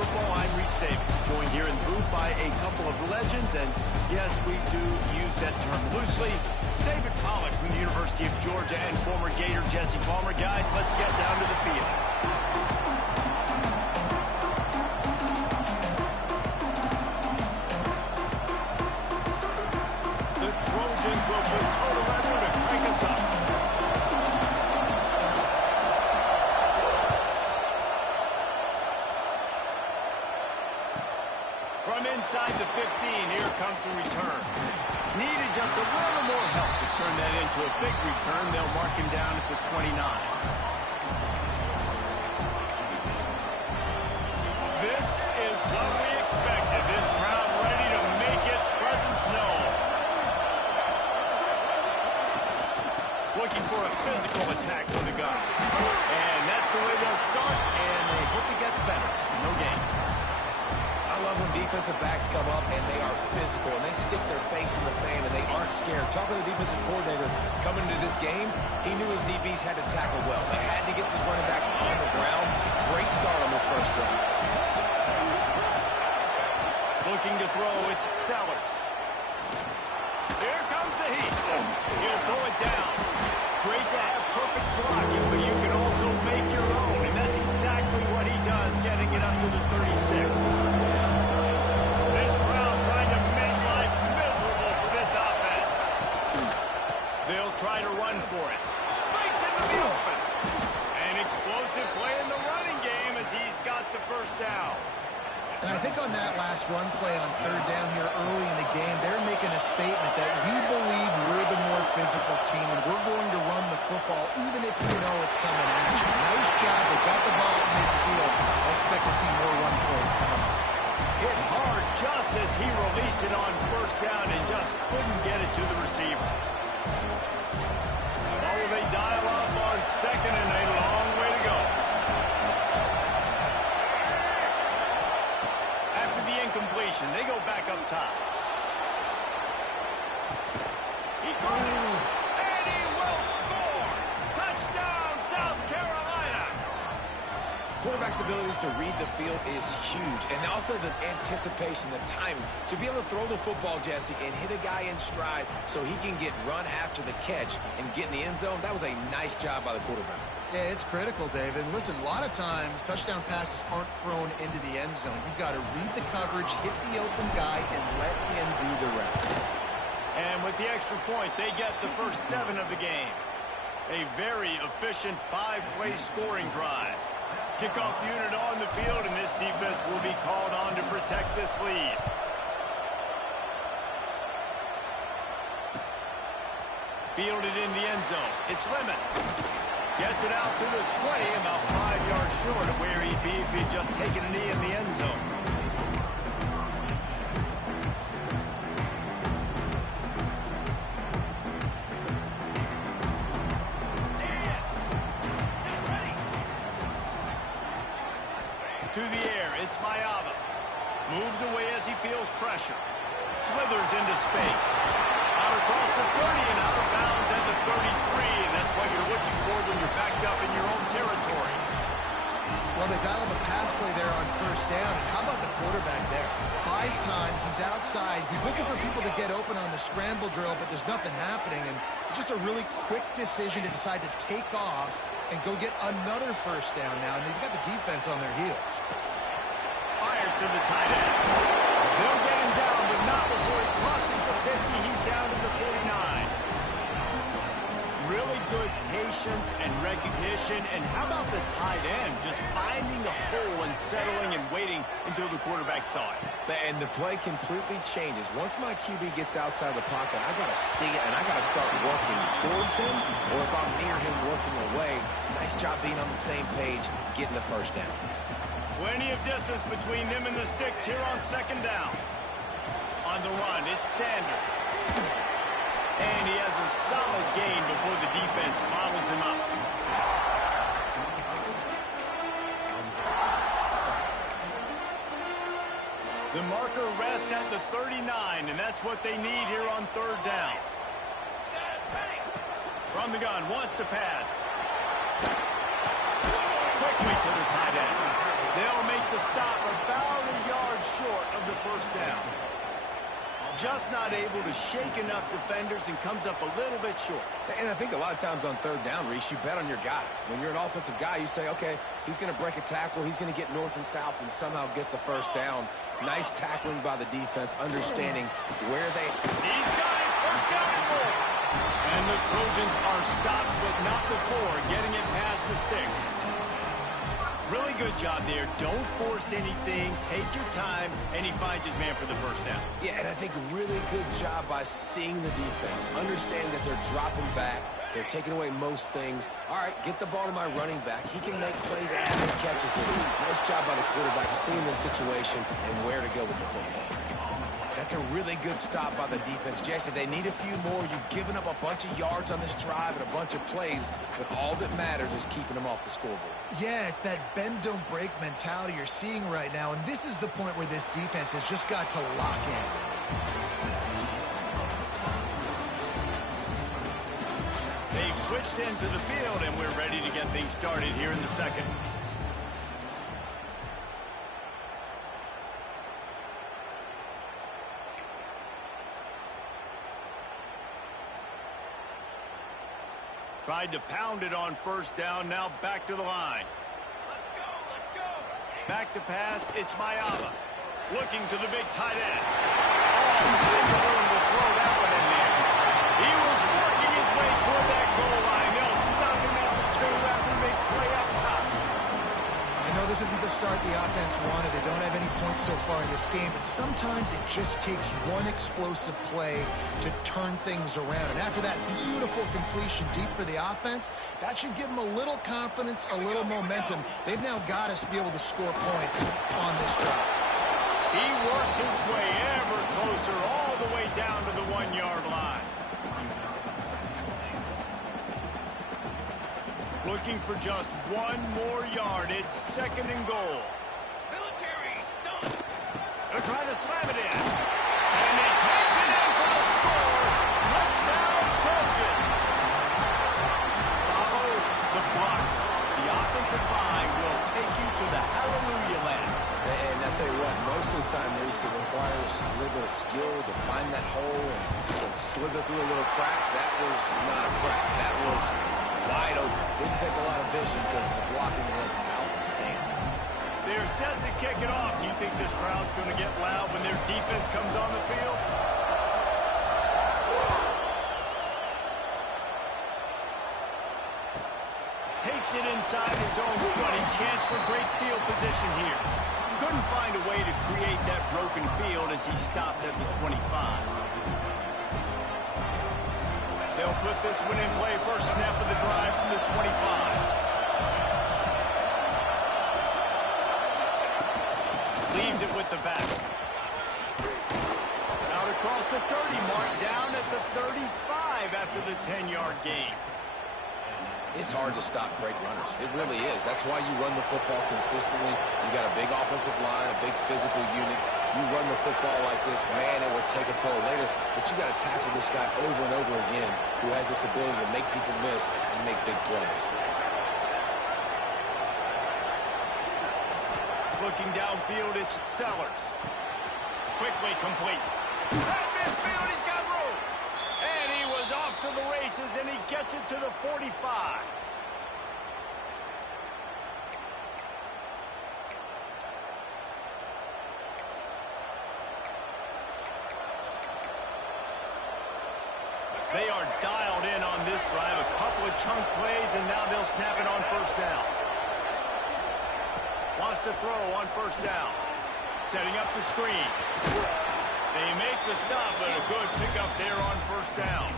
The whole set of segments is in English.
football. I'm Reese Davis, joined here in the booth by a couple of legends, and yes, we do use that term loosely. David Pollack from the University of Georgia and former Gator Jesse Palmer. Guys, let's get down to the field. The Trojans will put total leather to crank us up. From inside the 15, here comes the return. Needed just a little more help to turn that into a big return. They'll mark him down at the 29. This is what we expected. This crowd ready to make its presence known. Looking for a physical attack for the Guns. And that's the way they'll start, and they hope it gets better. No game. I love when defensive backs come up and they are physical and they stick their face in the fan and they aren't scared. Talking to the defensive coordinator coming into this game, he knew his DBs had to tackle well. They had to get these running backs on the ground. Great start on this first drive. Looking to throw, it's Sellers. Here comes the heat. He'll throw it down. Great to have perfect blocking, but you can also make your own, and that's exactly what he does, getting it up to the 36. This crowd trying to make life miserable for this offense. They'll try to run for it. Breaks into the open. An explosive play in the running game as he's got the first down. And I think on that last run play on third down here early in the game, they're making a statement that we believe we're the more physical team and we're going to run the football even if you know it's coming at you. Nice job. They got the ball at midfield. I expect to see more run plays coming up. Hit hard just as he released it on first down and just couldn't get it to the receiver. Oh, they dial up on second and a long way to go. After the incompletion, they go back up top. He caught it, and he will score! Touchdown, South Carolina! Quarterback's abilities to read the field is huge. And also the anticipation, the timing. To be able to throw the football, Jesse, and hit a guy in stride so he can get run after the catch and get in the end zone, that was a nice job by the quarterback. Yeah, it's critical, David. Listen, a lot of times touchdown passes aren't thrown into the end zone. You've got to read the coverage, hit the open guy, and let him do the rest. And with the extra point, they get the first 7 of the game. A very efficient 5-play scoring drive. Kickoff unit on the field, and this defense will be called on to protect this lead. Fielded in the end zone. It's Lemon. Gets it out to the 20, about 5 yards short of where he'd be if he'd just taken a knee in the end zone. To the air, it's Mayava. Moves away as he feels pressure. Slithers into space. Out across the 30 and out of bounds at the 33, and that's what you're looking for when you're backed up in your own territory. Well, they dial up a pass play there on first down. And how about the quarterback there? Buys time. He's outside. He's looking for people to get open on the scramble drill, but there's nothing happening. And just a really quick decision to decide to take off and go get another first down now. And they've got the defense on their heels. Fires to the tight end. They'll get him down, but not before he crosses the 50. He's down to the 49. Really good patience and recognition. And how about the tight end just finding the hole and settling and waiting until the quarterback saw it. And the play completely changes. Once my QB gets outside the pocket, I got to see it, and I got to start working towards him, or if I'm near him, working away. Nice job being on the same page, getting the first down. Plenty of distance between them and the sticks here on second down. On the run, it's Sanders. And he has a solid gain before the defense bottles him up. The marker rests at the 39, and that's what they need here on third down. From the gun, wants to pass. Quickly to the tight end. They'll make the stop about first down. Just not able to shake enough defenders and comes up a little bit short. And I think a lot of times on third down, Reese, you bet on your guy. When you're an offensive guy, you say, okay, he's going to break a tackle, he's going to get north and south and somehow get the first down. Nice tackling by the defense, understanding where they... He's got it, first down and more. And the Trojans are stopped, but not before getting it past the sticks. Really good job there. Don't force anything. Take your time, and he finds his man for the first down. Yeah, and I think really good job by seeing the defense. Understand that they're dropping back. They're taking away most things. All right, get the ball to my running back. He can make plays after he catches it. Nice job by the quarterback seeing the situation and where to go with the football. That's a really good stop by the defense. Jesse, they need a few more. You've given up a bunch of yards on this drive and a bunch of plays, but all that matters is keeping them off the scoreboard. Yeah, it's that bend, don't break mentality you're seeing right now, and this is the point where this defense has just got to lock in. They've switched into the field, and we're ready to get things started here in the second. Tried to pound it on first down, now back to the line. Let's go. Back to pass, it's Mayaba. Looking to the big tight end. Oh, there's room to throw that one in there. He was working his way toward that goal line. They'll stop him at the 2 after they play up top. I know this isn't the start the offense wanted. They don't have any points so far in this game, but sometimes it just takes one explosive play to turn things around. And after that beautiful completion deep for the offense, that should give them a little confidence, a little momentum. They've now got us to be able to score points on this drive. He works his way ever closer all the way down to the 1-yard line. Looking for just one more yard. It's second and goal. Military stunt. They're trying to slam it in. And he takes it in for the score. Touchdown, Trojans. Follow the block. The offensive line will take you to the hallelujah land. And I tell you what, most of the time, Reese, it requires a little bit of skill to find that hole and slither through a little crack. That was not a crack. That was wide open. Didn't take a lot of vision because the blocking was outstanding. They're set to kick it off. You think this crowd's going to get loud when their defense comes on the field? Takes it inside his own 20. Chance for great field position here. Couldn't find a way to create that broken field as he stopped at the 25. They'll put this one in play. First snap of the drive from the 25. Leaves it with the back. Out across the 30 mark, down at the 35 after the 10-yard gain. It's hard to stop great runners. It really is. That's why you run the football consistently. You got a big offensive line, a big physical unit. You run the football like this, man, it will take a toll later. But you got to tackle this guy over and over again who has this ability to make people miss and make big plays. Looking downfield, it's Sellers. Quickly complete. At midfield, he's got room. And he was off to the races, and he gets it to the 45. They are dialed in on this drive. A couple of chunk plays, and now they'll snap it on first down. Wants to throw on first down. Setting up the screen. They make the stop, but a good pickup there on first down.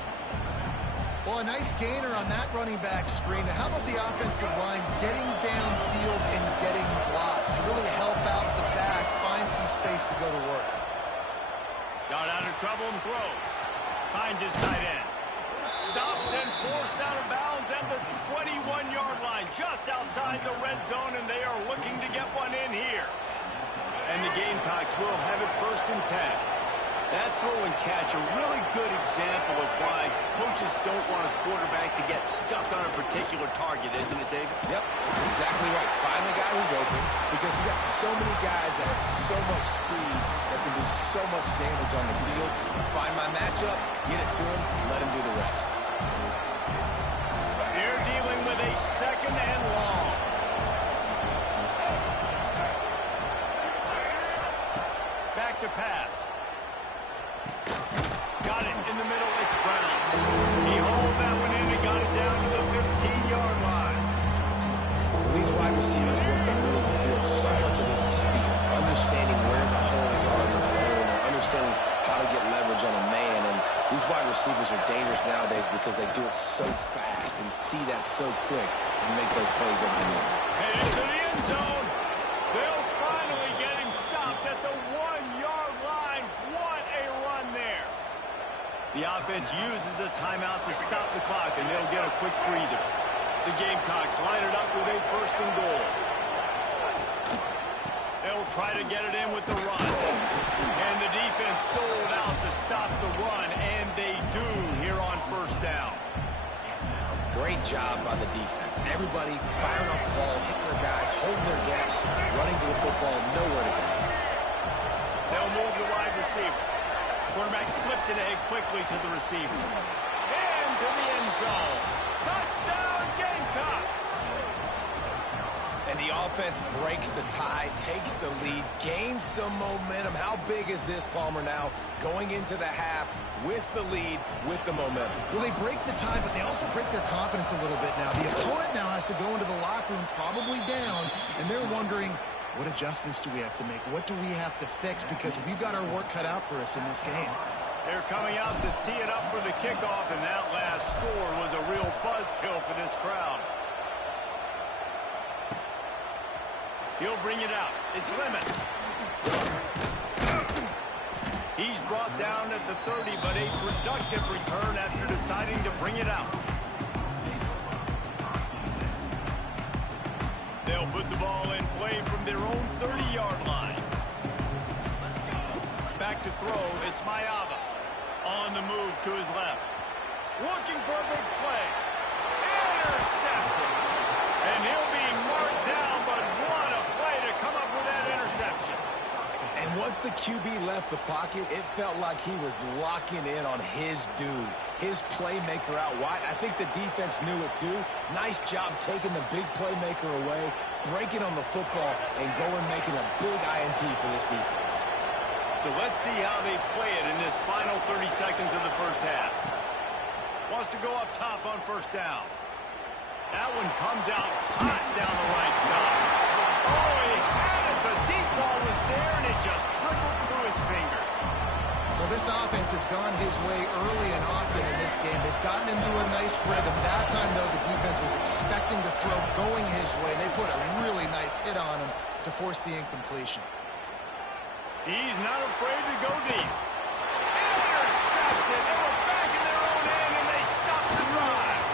Well, a nice gainer on that running back screen. How about the offensive line getting downfield and getting blocks to really help out the back, find some space to go to work? Got out of trouble and throws. Finds his tight end. Stopped and forced out of bounds at the 21-yard line, just outside the red zone, and they are looking to get one in here. And the Gamecocks will have it first and 10. That throw and catch, a really good example of why coaches don't want a quarterback to get stuck on a particular target, isn't it, David? Yep, that's exactly right. Find the guy who's open because you got so many guys that have so much speed that can be doing so much damage on the field. Find my matchup, get it to him, let him do the rest. They're dealing with a second and long. Back to pass. Got it in the middle. It's Brown. He hauled that one in and got it down to the 15-yard line. When these wide receivers work the middle of the field, so much of this is feel. Understanding where the holes are in the zone, or understanding how to get leverage on a man. And these wide receivers are dangerous nowadays because they do it so fast and see that so quick and make those plays over the middle. And into the end zone. They'll finally get him stopped at the 1-yard line. What a run there. The offense uses a timeout to stop the clock, and they'll get a quick breather. The Gamecocks line it up with a 1st and goal. They'll try to get it in with the run. And the defense sold out to stop the run, and they do here on 1st down. Great job by the defense. Everybody firing off the ball, hitting their guys, holding their gaps, running to the football, nowhere to go. They'll move the wide receiver. Quarterback flips it ahead quickly to the receiver. And to the end zone. Touchdown, Gamecocks! And the offense breaks the tie, takes the lead, gains some momentum. How big is this, Palmer, now going into the half with the lead, with the momentum? Well, they break the tie, but they also break their confidence a little bit now. The opponent now has to go into the locker room probably down, and they're wondering, what adjustments do we have to make? What do we have to fix? Because we've got our work cut out for us in this game. They're coming out to tee it up for the kickoff, and that last score was a real buzzkill for this crowd. He'll bring it out. It's Lemon. He's brought down at the 30, but a productive return after deciding to bring it out. They'll put the ball in play from their own 30-yard line. Back to throw. It's Mayava. On the move to his left. Looking for a big play. Intercepted. And he'll be marked down, but what a play to come up with that interception. And once the QB left the pocket, it felt like he was locking in on his dude, his playmaker out wide. I think the defense knew it too. Nice job taking the big playmaker away, breaking on the football, and going making a big INT for this defense. So let's see how they play it in this final 30 seconds of the 1st half. Wants to go up top on 1st down. That one comes out hot down the right side. Oh, he had it. The deep ball was there, and it just trickled through his fingers. Well, this offense has gone his way early and often in this game. They've gotten into a nice rhythm. That time, though, the defense was expecting the throw going his way. They put a really nice hit on him to force the incompletion. He's not afraid to go deep. Intercepted. They were back in their own end, and they stopped the drive.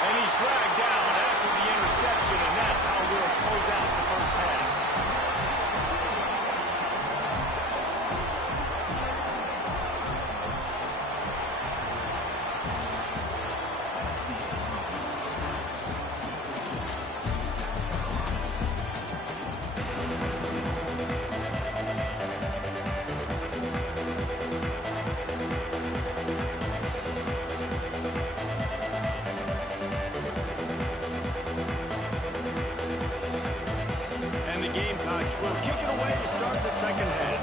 And he's dragged down after the interception, and that's how we'll close out the 1st half. Will kick it away to start the 2nd half.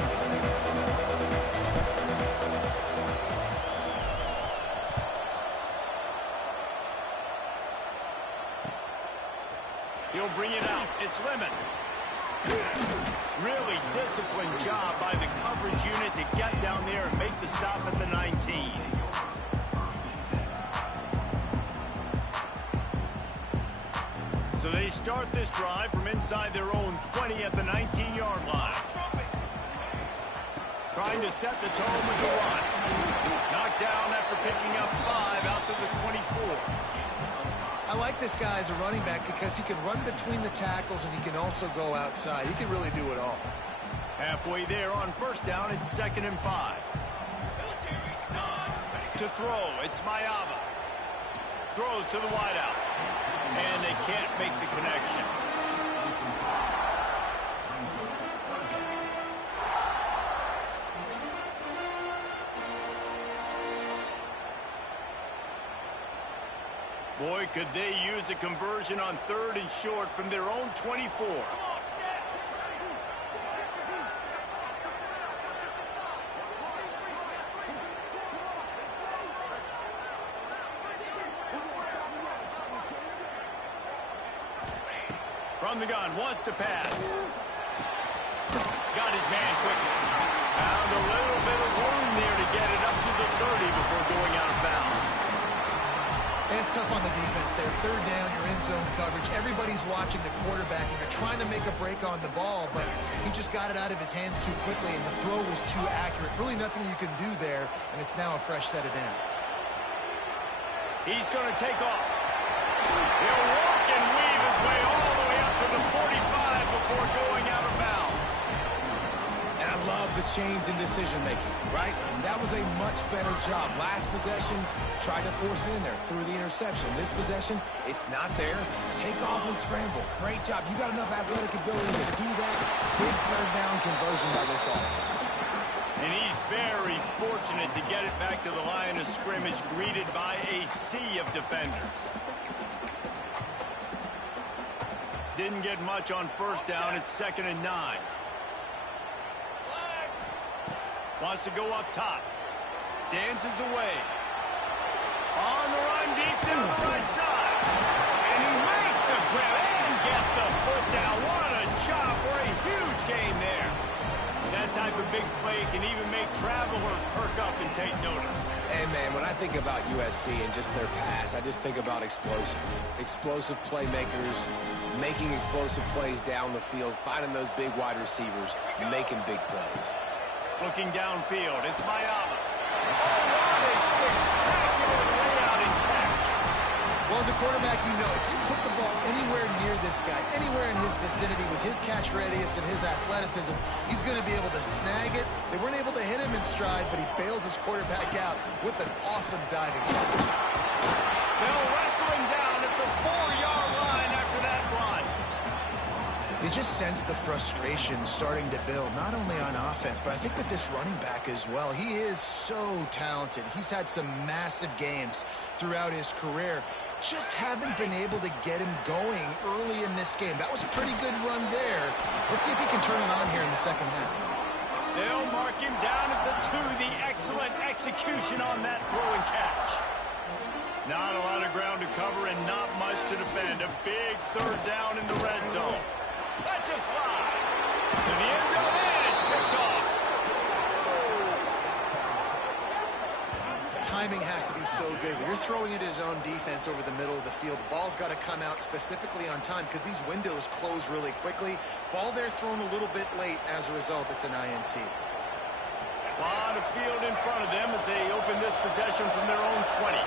He'll bring it out. It's Lemon. Really disciplined job by the coverage unit to get down there and make the stop at the 19. So they start this drive from inside their own 20 at the 19-yard line. Trying to set the tone with the run. Knocked down after picking up 5 out to the 24. I like this guy as a running back because he can run between the tackles and he can also go outside. He can really do it all. Halfway there on 1st down, it's 2nd and 5. To throw, it's Mayava. Throws to the wideout. And they can't make the connection. Boy, could they use a conversion on 3rd and short from their own 24. From the gun, wants to pass. Got his man quickly. Found a little bit of room there to get it up to the 30 before going out of bounds. And it's tough on the defense there. 3rd down, you're in zone coverage. Everybody's watching the quarterback, and you're trying to make a break on the ball, but he just got it out of his hands too quickly, and the throw was too accurate. Really nothing you can do there, and it's now a fresh set of downs. He's going to take off. He'll walk and weave his way all the way up to the 45 before going out of bounds. And I love the change in decision-making, right? That was a much better job. Last possession, tried to force it in there through the interception. This possession, it's not there. Take off and scramble. Great job. You got enough athletic ability to do that. Big 3rd down conversion by this offense. And he's very fortunate to get it back to the line of scrimmage, greeted by a sea of defenders. Didn't get much on 1st down. It's 2nd and 9. Wants to go up top. Dances away. On the run, deep down the right side. And he makes the grab and gets the foot down. What a job for a huge gain there. That type of big play can even make Traveler perk up and take notice. And, man, when I think about USC and just their pass, I just think about explosive. Explosive playmakers, making explosive plays down the field, finding those big wide receivers, making big plays. Looking downfield, it's Mayama. Oh, what a spectacular layout and catch. Well, as a quarterback, you know, if you put the ball anywhere near this guy, anywhere in his vicinity with his catch radius and his athleticism, he's going to be able to snag it. They weren't able to hit him in stride, but he bails his quarterback out with an awesome diving catch. They'll wrestle him down at the 4-yard line after that run. You just sense the frustration starting to build, not only on offense, but I think with this running back as well. He is so talented. He's had some massive games throughout his career. Just haven't been able to get him going early in this game. That was a pretty good run there. Let's see if he can turn it on here in the 2nd half. They'll mark him down at the 2. The excellent execution on that throw and catch. Not a lot of ground to cover and not much to defend. A big 3rd down in the red zone. Let's it fly. To the end zone, and it's picked off. Timing has to be so good. When you're throwing at his own defense over the middle of the field, the ball's got to come out specifically on time because these windows close really quickly. Ball there thrown a little bit late. As a result, it's an INT. A lot of field in front of them as they open this possession from their own 20.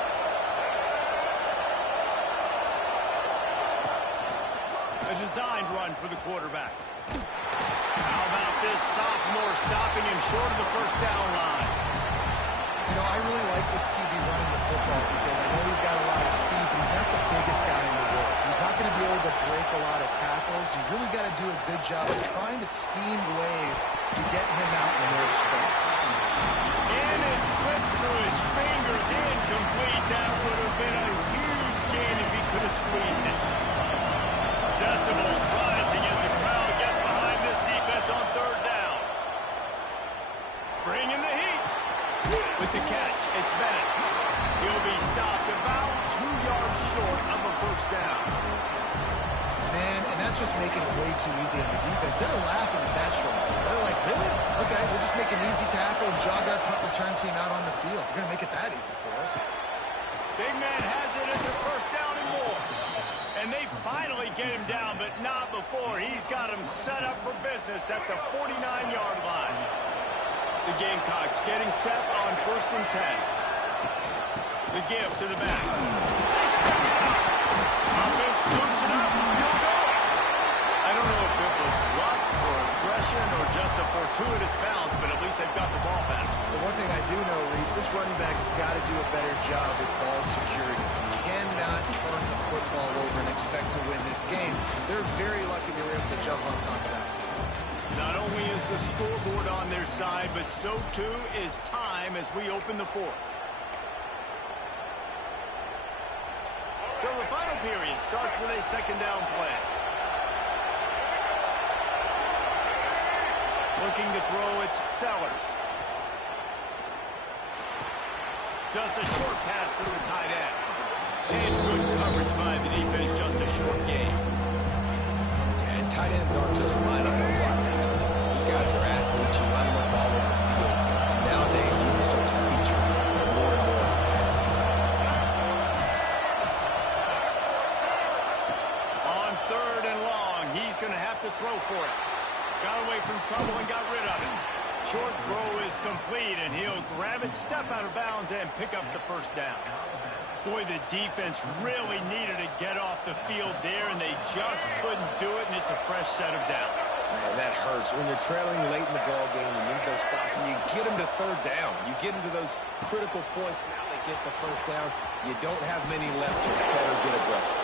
A designed run for the quarterback. How about this sophomore stopping him short of the 1st down line? You know, I really like this QB running the football because I know he's got a lot of speed, but he's not the biggest guy in the world. So he's not going to be able to break a lot of tackles. You really got to do a good job of trying to scheme ways to get him out in more space. And it slips through his fingers, incomplete. That would have been a huge gain if he could have squeezed it. Decibels rising as the crowd gets behind this defense on 3rd down. Bringing the heat. With the catch, it's Bennett. He'll be stopped about 2 yards short of a 1st down. Man, and that's just making it way too easy on the defense. They're laughing at that short. They're like, really? Okay, we'll just make an easy tackle and jog our punt return team out on the field. We're going to make it that easy for us. Big man has it. It's a 1st down and more. And they finally get him down, but not before. He's got him set up for business at the 49-yard line. The Gamecocks getting set on 1st and 10. The give to the back. They step it up. Offense scoops it up and still going. I don't know if it was luck or aggression or just a fortuitous bounce, but at least they've got the ball back. The one thing I do know, Reese, this running back has got to do a better job with ball security. You cannot turn the football over and expect to win this game. They're very lucky they were able to jump on top of that. Not only is the scoreboard on their side, but so too is time as we open the 4th. So the final period starts with a second down play. Looking to throw, it's Sellers. Just a short pass to the tight end. And good coverage by the defense, just a short gain. And tight ends aren't just lining up wide guys. These guys are athletes. You line them up all over the field. And nowadays, you can start to feature more and more in the passing game. On 3rd and long, he's going to have to throw for it. Got away from trouble and got rid of it. Short throw is complete, and he'll grab it, step out of bounds, and pick up the first down. Boy, the defense really needed to get off the field there, and they just couldn't do it, and it's a fresh set of downs. Man, that hurts. When you're trailing late in the ball game, you need those stops, and you get them to 3rd down. You get them to those critical points. Now they get the first down. You don't have many left. You better get aggressive.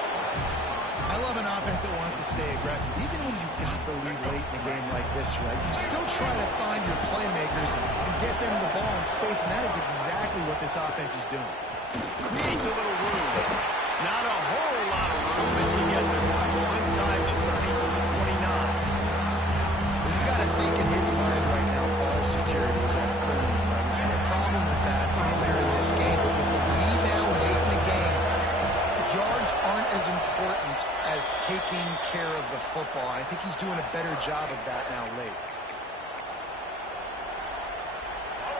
I love an offense that wants to stay aggressive. Even when you've got the lead late in a game like this, right, you still try to find your playmakers and get them the ball in space, and that is exactly what this offense is doing. Creates a little room. Not a whole lot of room as he gets a couple inside the 30 to the 29. Well, you got to think in his mind right now, ball security is at a premium. Right? He's had a problem with that earlier in this game, but with the lead now late in the game, yards aren't as important as taking care of the football. I think he's doing a better job of that now late.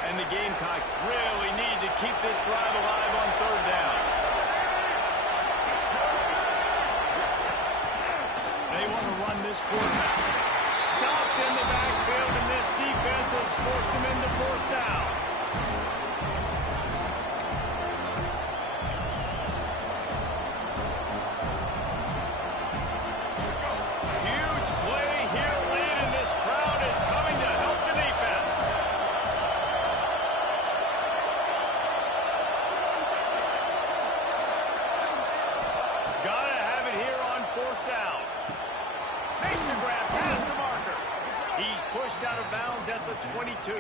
And the Gamecocks really need to keep this drive alive on 3rd down. They want to run this quarterback. Stopped in the backfield, and this defense has forced him into 4th down. Huge play here late, and this crowd is coming to help the defense. Gotta have it here on 4th down. Makes the grab past the marker. He's pushed out of bounds at the 22.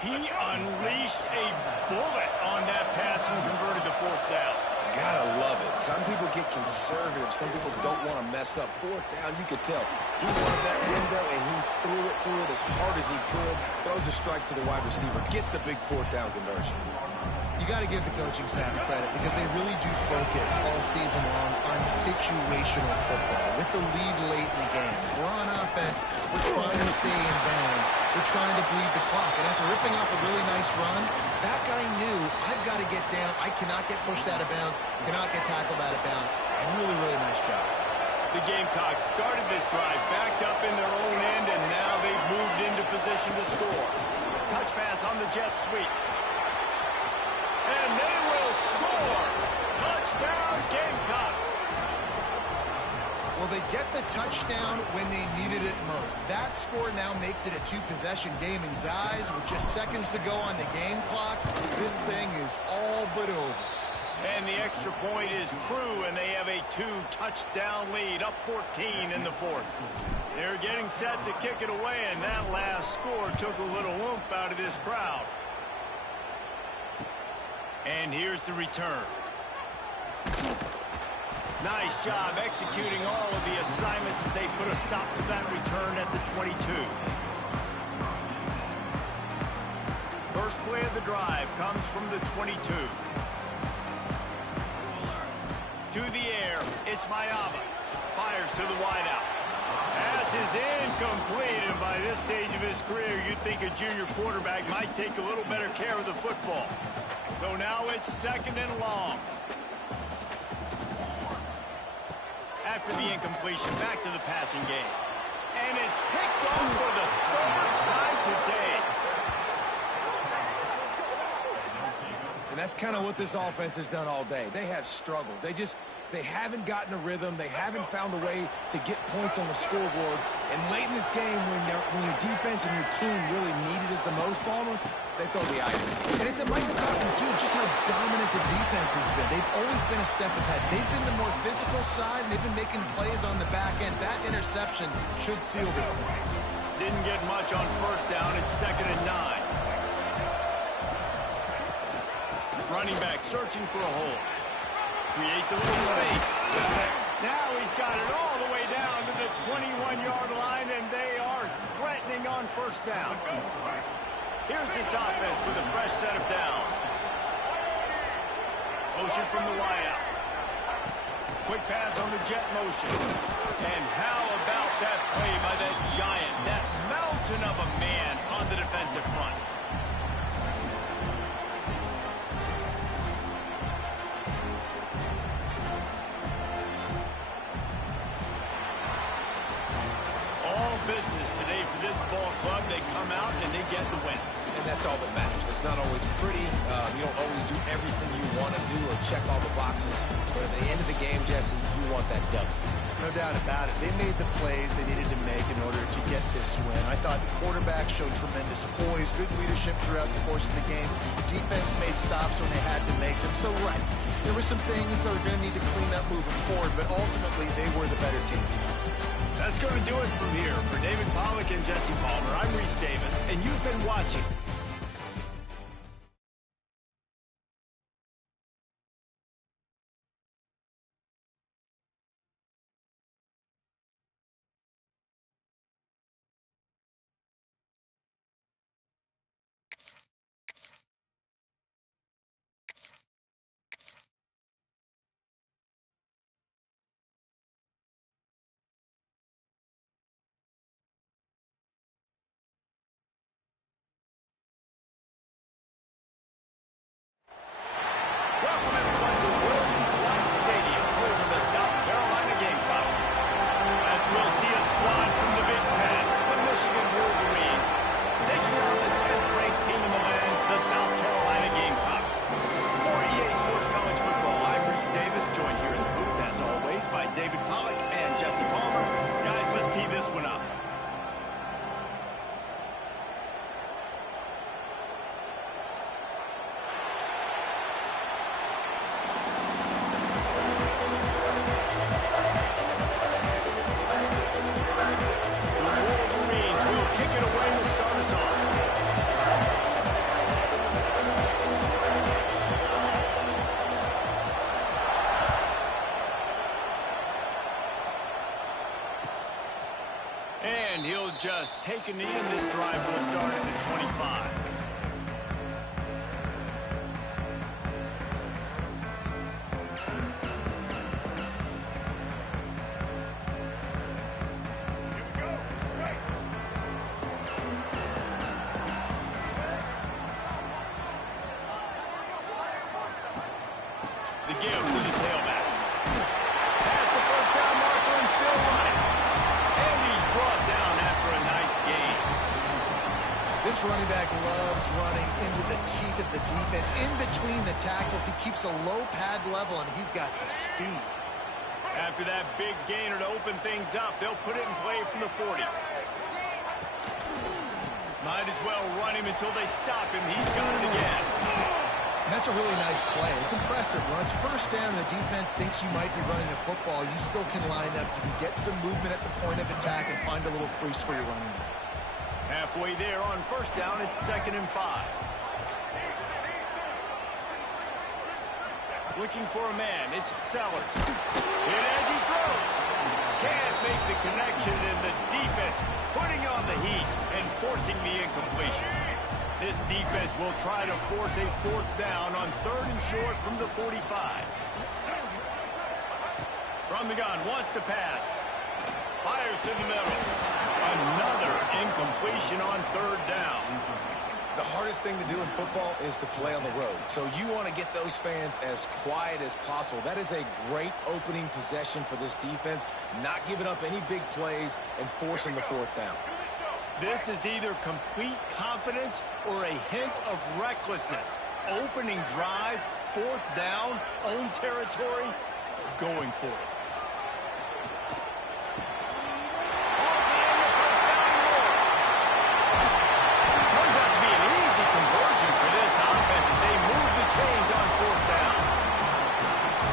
He unleashed a bullet on that pass and converted to 4th down. Gotta love it. Some people get conservative. Some people don't want to mess up. 4th down, you could tell. He wanted that window, and he threw it as hard as he could. Throws a strike to the wide receiver. Gets the big 4th down conversion. You got to give the coaching staff credit because they really do focus all season long on situational football with the lead late in the game. If we're on offense, we're trying to stay in bounds. We're trying to bleed the clock. And after ripping off a really nice run, that guy knew, I've got to get down. I cannot get pushed out of bounds, cannot get tackled out of bounds. Really, really nice job. The Gamecocks started this drive backed up in their own end, and now they've moved into position to score. Touch pass on the jet sweep. And they will score. Touchdown, Gamecocks. Well, they get the touchdown when they needed it most. That score now makes it a 2-possession game. And guys, with just seconds to go on the game clock, this thing is all but over. And the extra point is true, and they have a 2-touchdown lead, up 14 in the 4th. They're getting set to kick it away, and that last score took a little oomph out of this crowd. And here's the return. Nice job executing all of the assignments as they put a stop to that return at the 22. First play of the drive comes from the 22. To the air, it's Mayaba. Fires to the wideout. Pass is incomplete, and by this stage of his career, you'd think a junior quarterback might take a little better care of the football. So now it's 2nd and long. After the incompletion, back to the passing game. And it's picked off for the 3rd time today. And that's kind of what this offense has done all day. They have struggled. They haven't gotten a rhythm. They haven't found a way to get points on the scoreboard. And late in this game, when your defense and your team really needed it the most, Palmer, they throw the items. And it's a microcosm, too, just how dominant the defense has been. They've always been a step ahead. They've been the more physical side, and they've been making plays on the back end. That interception should seal this thing. Didn't get much on 1st down. It's 2nd and 9. Running back searching for a hole. Creates a little space. Now he's got it all the way down to the 21-yard line, and they are threatening on first down. Here's this offense with a fresh set of downs. Motion from the wideout. Quick pass on the jet motion. And how about that play by that giant, that mountain of a man on the defensive front? Business today for this ball club. They come out and they get the win. And that's all that matters. It's not always pretty. You don't always do everything you want to do or check all the boxes. But at the end of the game, Jesse, you want that W. No doubt about it. They made the plays they needed to make in order to get this win. I thought the quarterback showed tremendous poise, good leadership throughout the course of the game. The defense made stops when they had to make them. So, right, there were some things that were going to need to clean up moving forward, but ultimately they were the better team. That's going to do it from here. For David Pollack and Jesse Palmer, I'm Reese Davis, and you've been watching. Welcome everyone to Williams West Stadium, home of the South Carolina Gamecocks. As we'll see a squad from the Big Ten, the Michigan Wolverines, taking on the 10th-ranked team in the land, the South Carolina Gamecocks. For EA Sports College Football, I'm Reese Davis, joined here in the booth, as always, by David Pollack and Jesse Palmer. Guys, let's tee this one up. And he'll just take a knee, and this drive will start at the 25. The give to the tailback. Past the first down marker and still running. And he's brought down after a nice gain. This running back loves running into the teeth of the defense. In between the tackles, he keeps a low pad level, and he's got some speed. After that big gainer to open things up, they'll put it in play from the 40. Might as well run him until they stop him. He's got it again. And that's a really nice play. It's impressive. When it's first down, the defense thinks you might be running the football. You still can line up. You can get some movement at the point of attack and find a little crease for your running back. Halfway there on first down, it's 2nd and 5. Looking for a man, it's Sellers. Hit as he throws. Can't make the connection, and the defense putting on the heat and forcing the incompletion. This defense will try to force a 4th down on 3rd and short from the 45. From the gun, wants to pass. Fires to the middle. Another incompletion on 3rd down. The hardest thing to do in football is to play on the road. So you want to get those fans as quiet as possible. That is a great opening possession for this defense, not giving up any big plays and forcing the 4th down. This is either complete confidence or a hint of recklessness. Opening drive, 4th down, own territory, going for it. Turns out to be an easy conversion for this offense as they move the chains on 4th down.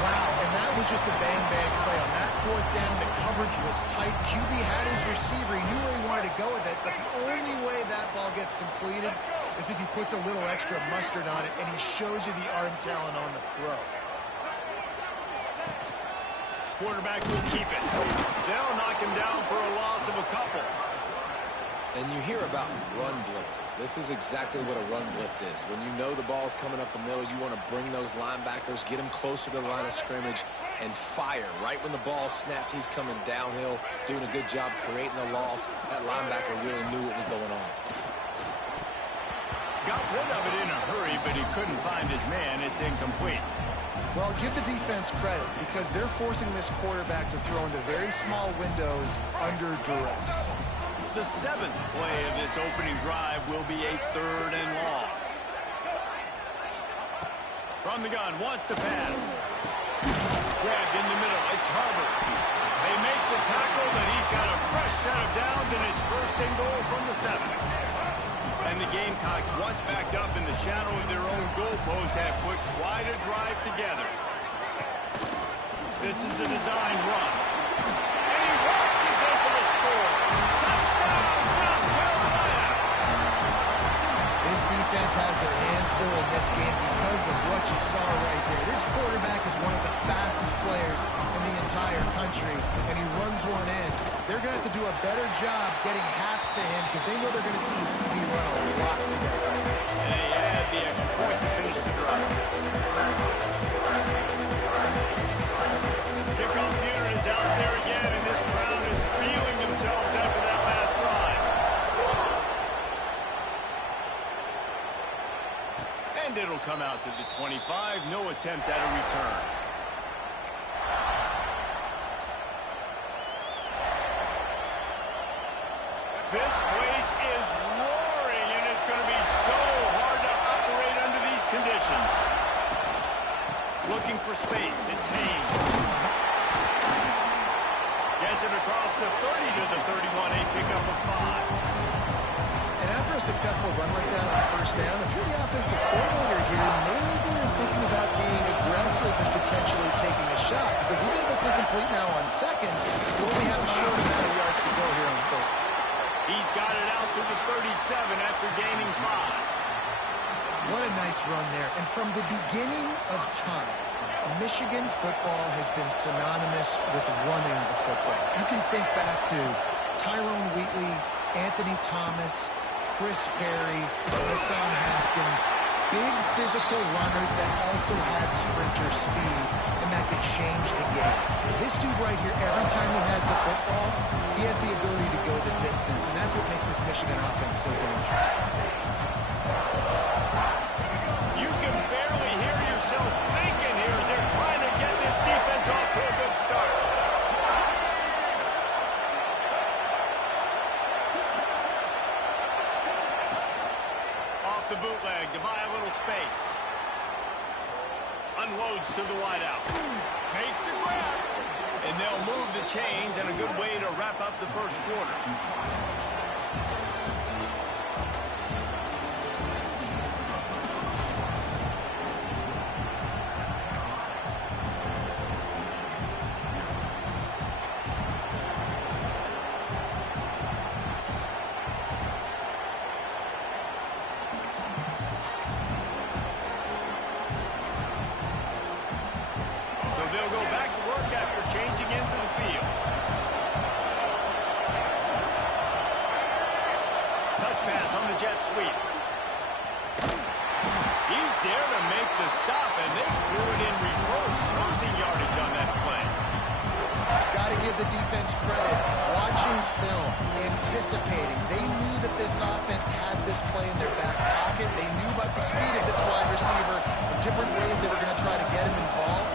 Wow, and that was just a bang-bang play. On that 4th down, the coverage was tight. QB had his receiver. He knew where he wanted to go with it, but the only way that ball gets completed is if he puts a little extra mustard on it, and he shows you the arm talent on the throw. quarterback will keep it. They'll knock him down for a loss of a couple. And you hear about run blitzes. This is exactly what a run blitz is. When you know the ball's coming up the middle, you want to bring those linebackers, get them closer to the line of scrimmage, and fire. Right when the ball snapped, he's coming downhill, doing a good job creating the loss. That linebacker really knew what was going on. Got rid of it in a hurry, but he couldn't find his man. It's incomplete. Well, give the defense credit because they're forcing this quarterback to throw into very small windows under duress. The 7th play of this opening drive will be a 3rd and long. From the gun, wants to pass. Grabbed in the middle, it's Hubbard. They make the tackle, but he's got a fresh set of downs, and it's 1st and goal from the 7. And the Gamecocks, once backed up in the shadow of their own goalpost, have put quite a drive together. This is a design run. And he watches in for the score. Touchdown, South Carolina! This defense has their hands full in this game because of what you saw right there. This quarterback is one of the fastest players in the entire country, and he runs one in. They're going to have to do a better job getting hats to him because they know they're going to see me run a lot today. And they add the extra point to finish the drive. Kickoff unit is out there again, and this crowd is feeling themselves after that last drive. And it'll come out to the 25. No attempt at a return. This place is roaring, and it's going to be so hard to operate under these conditions. Looking for space. It's Haynes. Gets it across the 30 to the 31. A pickup of 5. And after a successful run like that on 1st down, if you're the offensive coordinator here, maybe you're thinking about being aggressive and potentially taking a shot. Because even if it's incomplete now on 2nd, you only have a short amount of yards to go here on 3rd. He's got it out to the 37 after gaining 5. What a nice run there. And from the beginning of time, Michigan football has been synonymous with running the football. You can think back to Tyrone Wheatley, Anthony Thomas, Chris Perry, Hassan Haskins. Big physical runners that also had sprinter speed, and that could change the game. This dude right here, every time he has the football, he has the ability to go the distance, and that's what makes this Michigan offense so dangerous. You can barely hear yourself thinking here as they're trying to get this defense off to a good start. Off the bootleg to buy a little space. Unloads to the wideout. Makes the grab. And they'll move the chains, and a good way to wrap up the 1st quarter. They'll go back to work after changing into the field. Touch pass on the jet sweep. He's there to make the stop, and they threw it in reverse, losing yardage on that play. Got to give the defense credit. Watching film, anticipating. They knew that this offense had this play in their back pocket. They knew about the speed of this wide receiver, the different ways they were going to try to get him involved.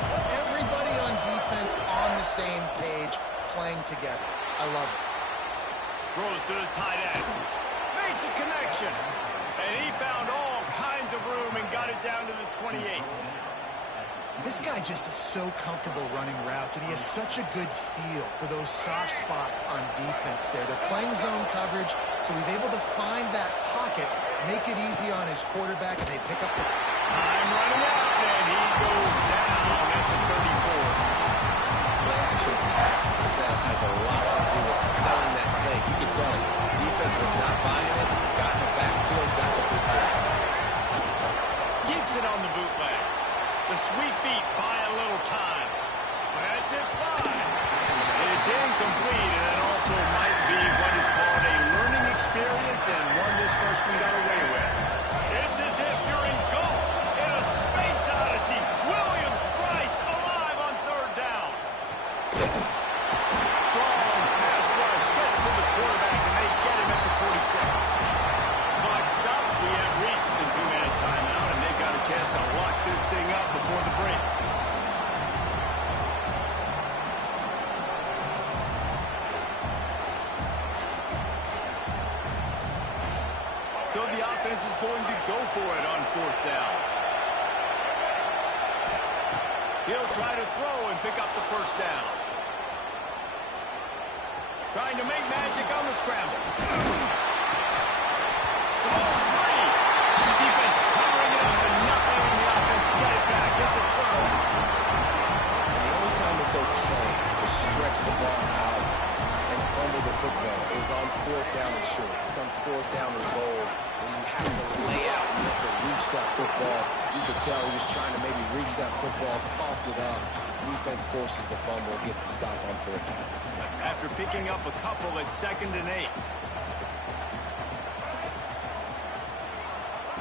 Everybody on defense on the same page, playing together. I love it. Throws to the tight end. Makes a connection. And he found all kinds of room and got it down to the 28. This guy just is so comfortable running routes, and he has such a good feel for those soft spots on defense there. They're playing zone coverage, so he's able to find that pocket, make it easy on his quarterback, and they pick up the... Time running out, and he goes down at the 34. Play-action pass success has a lot to do with selling that fake. You can tell defense was not buying it, got in the backfield, got the big play. Keeps it on the bootleg. The sweet feet buy a little time. That's it, fly. It's incomplete, and it also might be what is called a learning experience, and one this freshman got away with. It's as if you're engulfed in a space odyssey. Williams-Brice alive on third down. Strong pass rush gets to the quarterback, and they get him at the 46. Clock stops. We have reached the 2-minute timeout, and they've got a chance to lock this thing up before the break. So the offense is going to go for it on fourth down. He'll try to throw and pick up the first down. Trying to make magic on the scramble. The ball's free. The defense covering it up and not letting the offense get it back. It's a turnover. And the only time it's okay to stretch the ball out and fumble the football is on fourth down and short. It's on fourth down and goal when you have to lay out and you have to reach that football. You could tell he was trying to maybe reach that football, coughed it up. Defense forces the fumble, gets the stop on fourth down. After picking up a couple at 2nd and 8.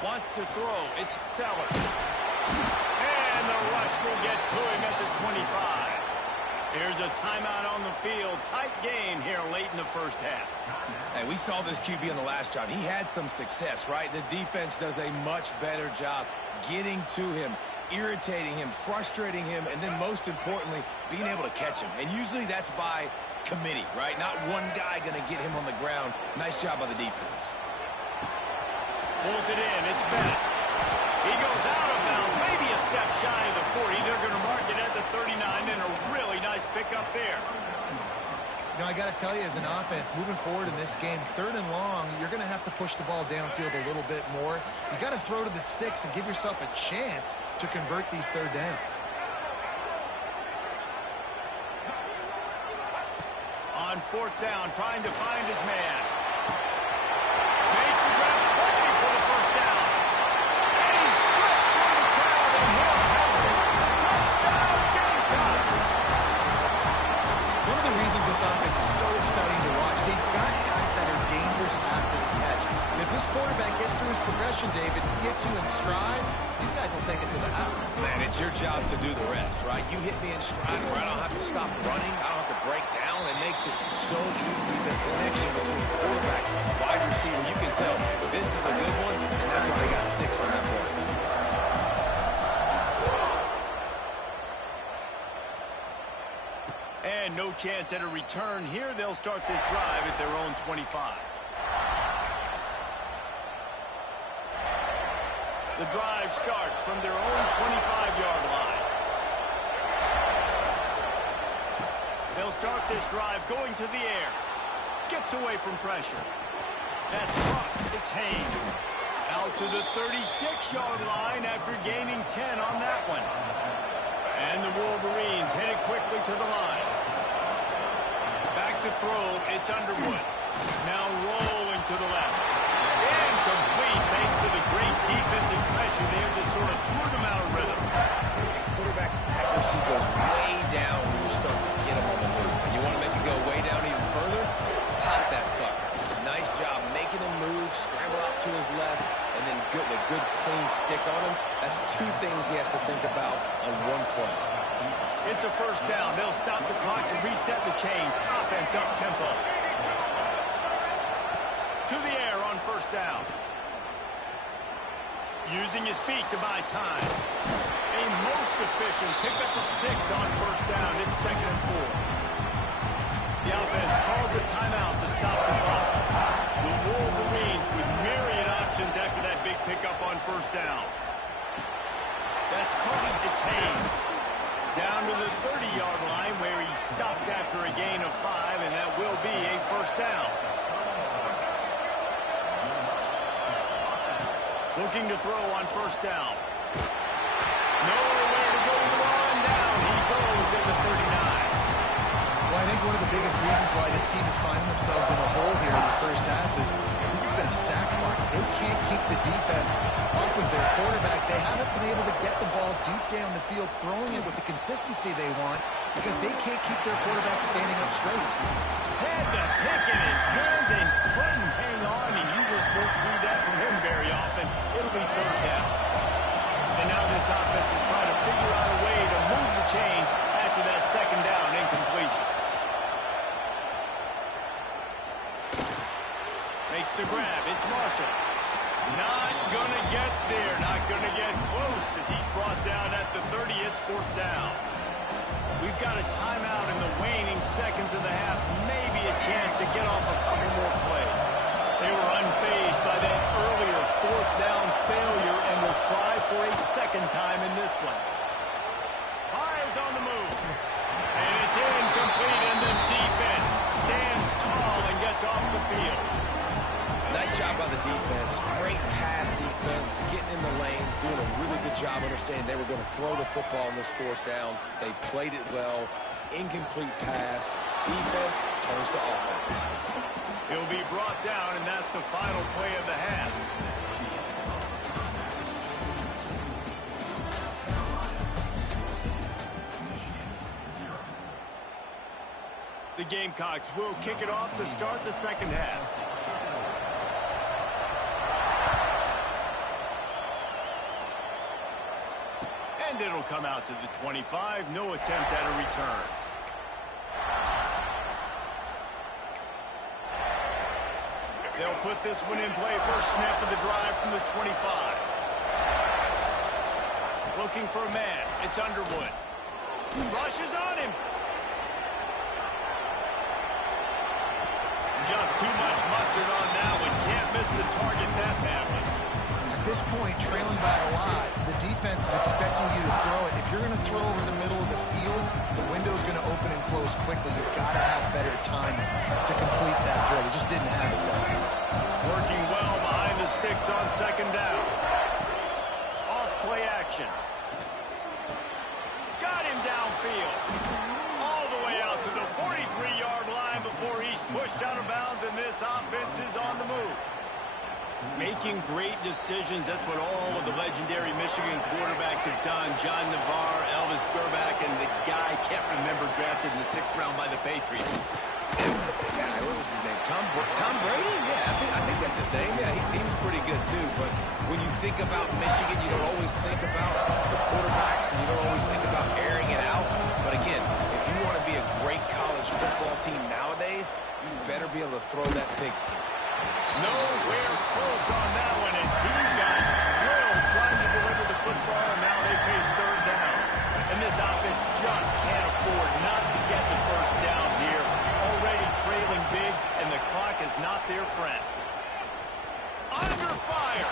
Wants to throw. It's Sellers. And the rush will get to him at the 25. Here's a timeout on the field. Tight game here late in the first half. Hey, we saw this QB on the last drive. He had some success, right? The defense does a much better job getting to him, irritating him, frustrating him, and then most importantly, being able to catch him. And usually that's by committee, right? Not one guy going to get him on the ground. Nice job by the defense. Pulls it in. It's Bennett. He goes out of bounds, maybe a step shy of the 40. They're going to mark it at the 39, and a really nice pickup there. You know, I got to tell you, as an offense, moving forward in this game, 3rd and long, you're going to have to push the ball downfield a little bit more. You got to throw to the sticks and give yourself a chance to convert these 3rd downs. On 4th down, trying to find his man. Makes the grab, waiting for the first down. And he's slipped through the crowd, and Hill has it. Touchdown, Gamecocks! One of the reasons this offense is so exciting to watch, they've got guys that are dangerous after the catch. And if this quarterback gets through his progression, David, hits you in stride, these guys will take it to the house. Man, it's your job to do the rest, right? You hit me in stride where I don't have to stop running. I don't have to break down. It makes it so easy, the connection between quarterback and wide receiver. You can tell this is a good one, and that's why they got 6 on that board. And no chance at a return here. They'll start this drive at their own 25. The drive starts from their own 25-yard line. They'll start this drive going to the air. Skips away from pressure. That's caught. It's Haynes. Out to the 36-yard line after gaining 10 on that one. And the Wolverines headed quickly to the line. Back to throw. It's Underwood. Now rolling to the left. Incomplete thanks to the great defensive pressure there that sort of threw them out of rhythm. Quarterback's accuracy goes way down when you start to get him on the move. And you want to make it go way down even further? Pop that sucker. Nice job making him move, scramble out to his left, and then a good clean stick on him. That's 2 things he has to think about on one play. It's a first down. They'll stop the clock and reset the chains. Offense up tempo. To the air on first down. Using his feet to buy time. A most efficient pickup of 6 on first down. It's 2nd and 4. The offense calls a timeout to stop the clock. The Wolverines with myriad options after that big pickup on first down. That's caught. It's Haynes. Down to the 30-yard line where he stopped after a gain of 5, and that will be a first down. Looking to throw on first down. Nowhere to go on down. He goes at the 39. Well, I think one of the biggest reasons why this team is finding themselves in a hole here in the first half is this has been a sack market. They can't keep the defense off of their quarterback. They haven't been able to get the ball deep down the field, throwing it with the consistency they want because they can't keep their quarterback standing up straight. Had the pick in his hands and couldn't hang on, and you just won't see that from him very often. It'll be third down. And now this offense will try to figure out a way to move the chains after that second down incompletion. Makes the grab. It's Marshall. Not going to get there. Not going to get close as he's brought down at the 30. It's fourth down. We've got a timeout in the waning seconds of the half. Maybe a chance to get off a couple more plays. They were unfazed by that earlier fourth down failure and will try for a second time in this one. Hines on the move. And it's incomplete, and the defense stands tall and gets off the field. Nice job by the defense. Great pass defense, getting in the lanes, doing a really good job understanding they were going to throw the football on this fourth down. They played it well. Incomplete pass. Defense turns to offense. He'll be brought down, and that's the final play of the half. The Gamecocks will kick it off to start the second half. And it'll come out to the 25. No attempt at a return. They'll put this one in play. First snap of the drive from the 25. Looking for a man. It's Underwood. Rushes on him. Just too much mustard on that one. Can't miss the target that badly. At this point, trailing by a lot, the defense is expecting you to throw it. If you're going to throw over the middle of the field, the window's going to open and close quickly. You've got to have better timing to complete that throw. They just didn't have it, though. Working well behind the sticks on second down. Off play action. Got him downfield. All the way out to the 43-yard line before he's pushed out of bounds, and this offense is on the move. Making great decisions, that's what all of the legendary Michigan quarterbacks have done. John Navarre, Elvis Gerbach, and the guy I can't remember drafted in the 6th round by the Patriots. What was his name? Tom Brady? Yeah, I think that's his name. Yeah, he was pretty good too. But when you think about Michigan, you don't always think about the quarterbacks, and you don't always think about airing it out. But again, if you want to be a great college football team nowadays, you better be able to throw that pigskin. Nowhere close on that one as he got drilled trying to deliver the football, and now they face third down. And this offense just can't afford not to get the first down here. Already trailing big, and the clock is not their friend. Under fire.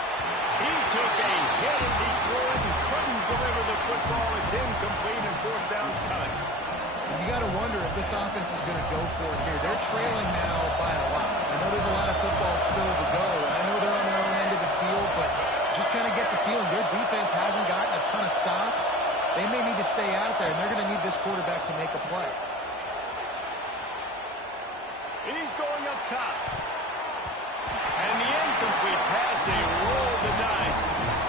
He took a hit as he threw it and couldn't deliver the football. It's incomplete, and fourth down's coming. You got to wonder if this offense is going to go for it here. They're trailing now by a lot. I know there's a lot of football still to go. I know they're on their own end of the field, but just kind of get the feeling their defense hasn't gotten a ton of stops. They may need to stay out there, and they're going to need this quarterback to make a play. He's going up top. And the incomplete pass, they roll the dice.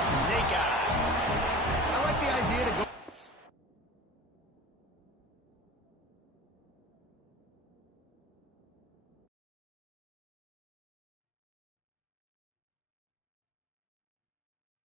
Snake eyes. I like the idea